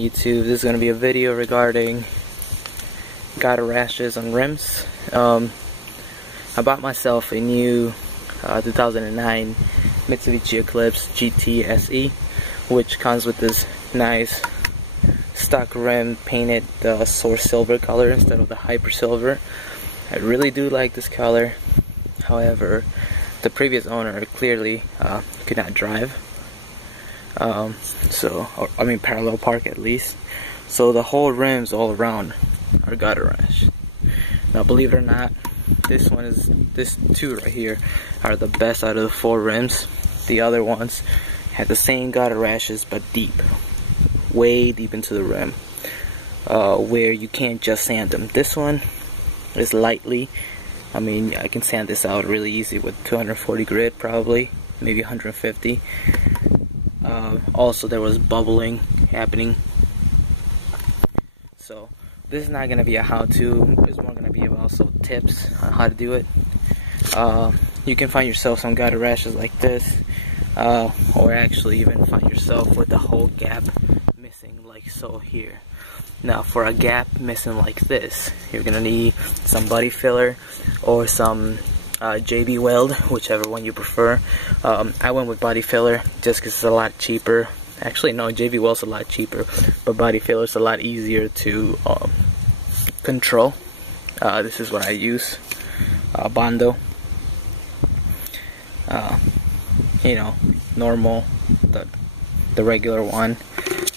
YouTube. This is going to be a video regarding gutter rashes on rims. I bought myself a new 2009 Mitsubishi Eclipse GT SE, which comes with this nice stock rim painted source silver color instead of the hyper silver. I really do like this color. However, the previous owner clearly could not drive. Parallel park at least. So the whole rims all around are gutter rash. Now, believe it or not, this two right here are the best out of the 4 rims. The other ones had the same gutter rashes but deep, way deep into the rim, where you can't just sand them. This one is lightly. I can sand this out really easy with 240 grit, probably, maybe 150. Also, there was bubbling happening. So this is not going to be a how-to. It's more going to be about tips on how to do it. You can find yourself some gutter rashes like this, or actually even find yourself with the whole gap missing like so here. Now, for a gap missing like this, you're going to need some body filler or some JB Weld, whichever one you prefer. I went with body filler just because it's a lot cheaper. Actually, no, JB Weld's a lot cheaper, but body filler is a lot easier to control. This is what I use, Bondo. Normal, the regular one.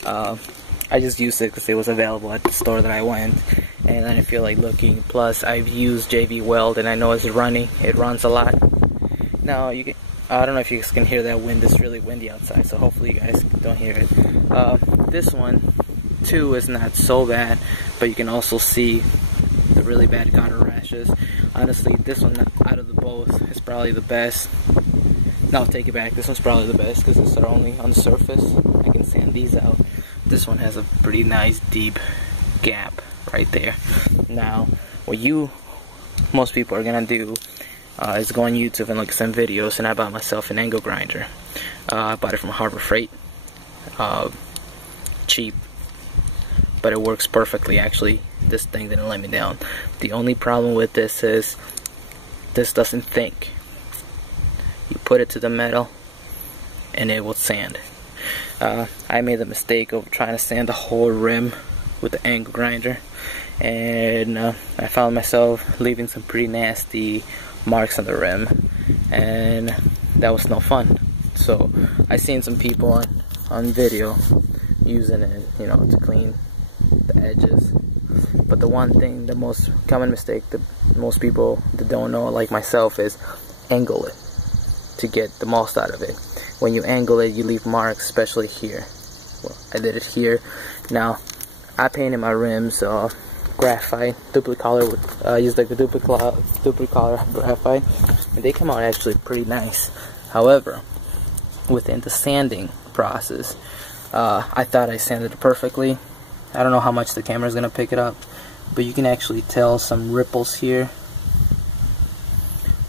I just used it because it was available at the store that I went, and I didn't feel like looking. Plus, I've used JB Weld, and I know it's running. It runs a lot. Now, I don't know if you guys can hear that wind. It's really windy outside, so hopefully you guys don't hear it. This one, too, is not so bad, but you can also see the really bad gutter rashes. Honestly, this one out of the both is probably the best. No, take it back. This one's probably the best because it's only on the surface. I can sand these out. This one has a pretty nice deep gap right there. Now, what most people are gonna do is go on YouTube and look at some videos, and I bought myself an angle grinder. I bought it from Harbor Freight. Cheap, but it works perfectly. Actually, this thing didn't let me down. The only problem with this is this doesn't think. You put it to the metal and it will sand. I made the mistake of trying to sand the whole rim with the angle grinder, and I found myself leaving some pretty nasty marks on the rim, and that was no fun. So I seen some people on video using it, to clean the edges. But the one thing, the most common mistake that most people that don't know, like myself, is angle it to get the most out of it. When you angle it, you leave marks, especially here. Well, I did it here. Now, I painted my rims graphite, duplicolor. I used like the duplicolor graphite, and they come out actually pretty nice. However, within the sanding process, I thought I sanded it perfectly. I don't know how much the camera is gonna pick it up, but you can actually tell some ripples here,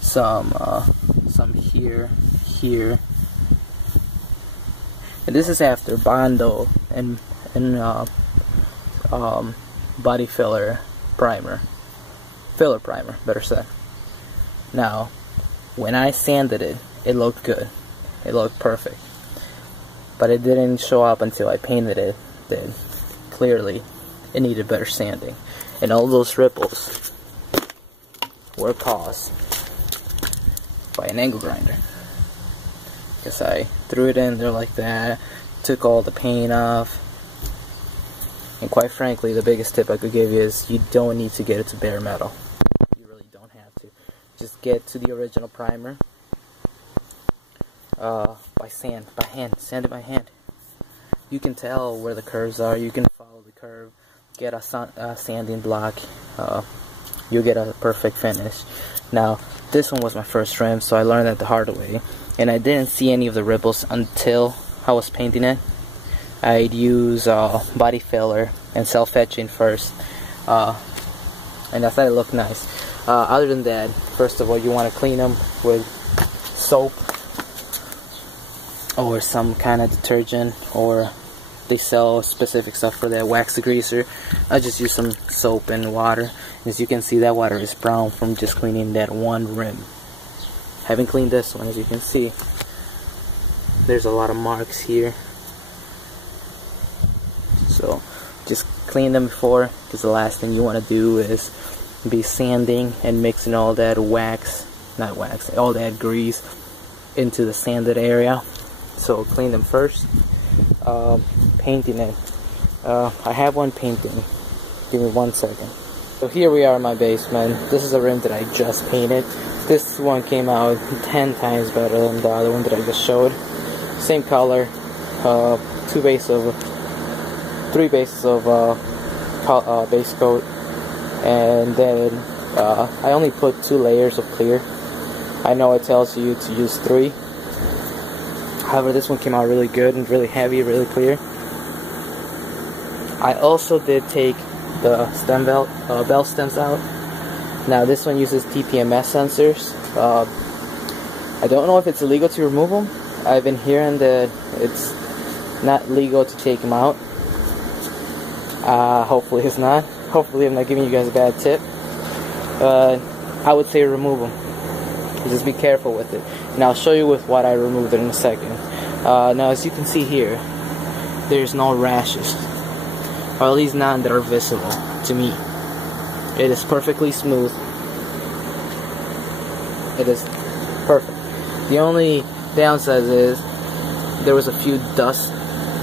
some here. And this is after Bondo and body filler primer, better said. Now, when I sanded it, it looked good. It looked perfect. But it didn't show up until I painted it. Then clearly, it needed better sanding, and all those ripples were caused by an angle grinder. Because I threw it in there like that, took all the paint off, and quite frankly, the biggest tip I could give you is you don't need to get it to bare metal. You really don't have to. Just get to the original primer sand it by hand. You can tell where the curves are. You can follow the curve. Get a sanding block. You'll get a perfect finish. Now, this one was my first rim, so I learned that the hard way, and I didn't see any of the ripples until I was painting it. I'd use body filler and self-etching first, and I thought it looked nice. Other than that, first of all, you want to clean them with soap or some kind of detergent or they sell specific stuff for that wax degreaser. I just use some soap and water. As you can see, that water is brown from just cleaning that one rim. Haven't cleaned this one. As you can see, there's a lot of marks here. So just clean them before, because the last thing you want to do is be sanding and mixing all that all that grease into the sanded area. So clean them first. Painting it. I have one painting. Give me 1 second. So here we are in my basement. This is a rim that I just painted. This one came out 10 times better than the other one that I just showed. Same color. 3 bases of base coat, and then I only put 2 layers of clear. I know it tells you to use 3. However, this one came out really good and really heavy, really clear. I also did take the stem bell stems out. Now this one uses TPMS sensors. I don't know if it's illegal to remove them. I've been hearing that it's not legal to take them out. Hopefully it's not. Hopefully I'm not giving you guys a bad tip. I would say remove them. Just be careful with it. And I'll show you with what I removed it in a second. Now as you can see here, there's no rashes. Or at least none that are visible to me. It is perfectly smooth. It is perfect. The only downside is there was a few dust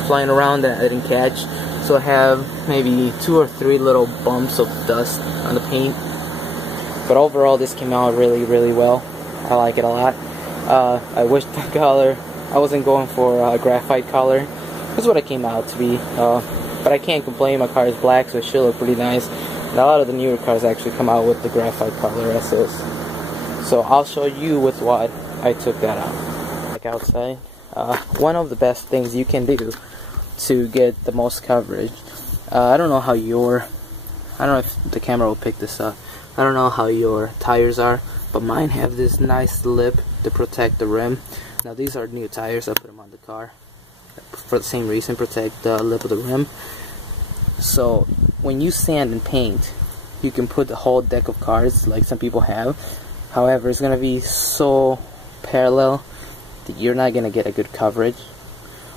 flying around that I didn't catch. So I have maybe 2 or 3 little bumps of dust on the paint. But overall this came out really, really well. I like it a lot. I wish the color, I wasn't going for a graphite color. That's what it came out to be. But I can't complain, my car is black, so it should look pretty nice. And a lot of the newer cars actually come out with the graphite color as is. So I'll show you with what I took that out. Like outside, one of the best things you can do to get the most coverage. I don't know how I don't know if the camera will pick this up. I don't know how your tires are, but mine have this nice lip to protect the rim. Now these are new tires, I put them on the car for the same reason, protect the lip of the rim. So when you sand and paint, you can put the whole deck of cards like some people have. However, it's going to be so parallel that you're not going to get a good coverage.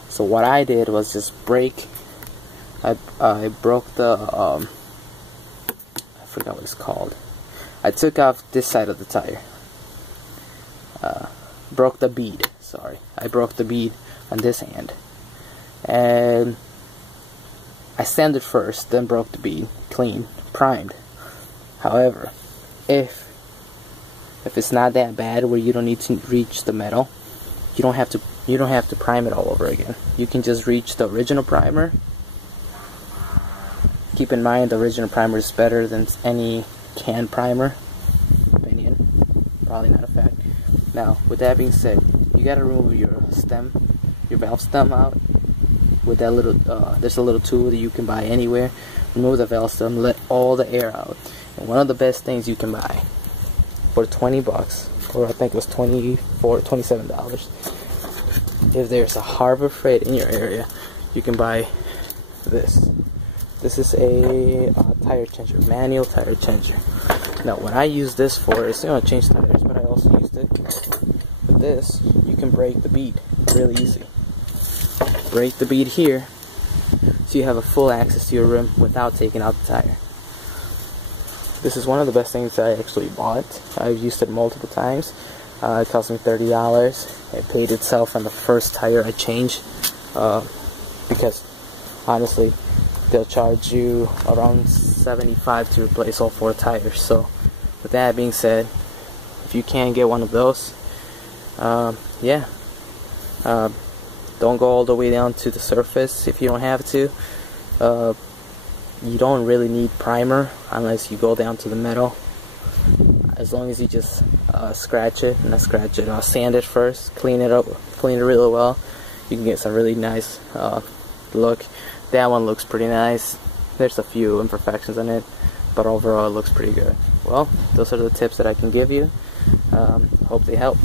So what I did was just I broke the, I forgot what it's called. I took off this side of the tire. Broke the bead, sorry. I broke the bead on this hand. And I sanded first, then broke the bead, clean, primed. However, if it's not that bad where you don't need to reach the metal, you don't have to prime it all over again. You can just reach the original primer. Keep in mind the original primer is better than any can primer. Opinion, probably not a fact. Now, with that being said, you gotta remove your valve stem out. With that little, there's a little tool that you can buy anywhere. Remove the valve stem, let all the air out. And one of the best things you can buy for 20 bucks, or I think it was $27. If there's a Harbor Freight in your area, you can buy this. This is a tire changer, manual tire changer. Now, what I use this for is, change tires, but I also used it. With this, you can break the bead really easy. Break the bead here, so you have a full access to your rim without taking out the tire. This is one of the best things I actually bought. I've used it multiple times. It cost me $30. It paid itself on the first tire I changed, because honestly, they'll charge you around $75 to replace all 4 tires. So with that being said, if you can't get one of those, don't go all the way down to the surface if you don't have to. You don't really need primer unless you go down to the metal. As long as you just sand it first, clean it really well, you can get some really nice look. That one looks pretty nice. There's a few imperfections in it, but overall it looks pretty good. Well, those are the tips that I can give you. Hope they help.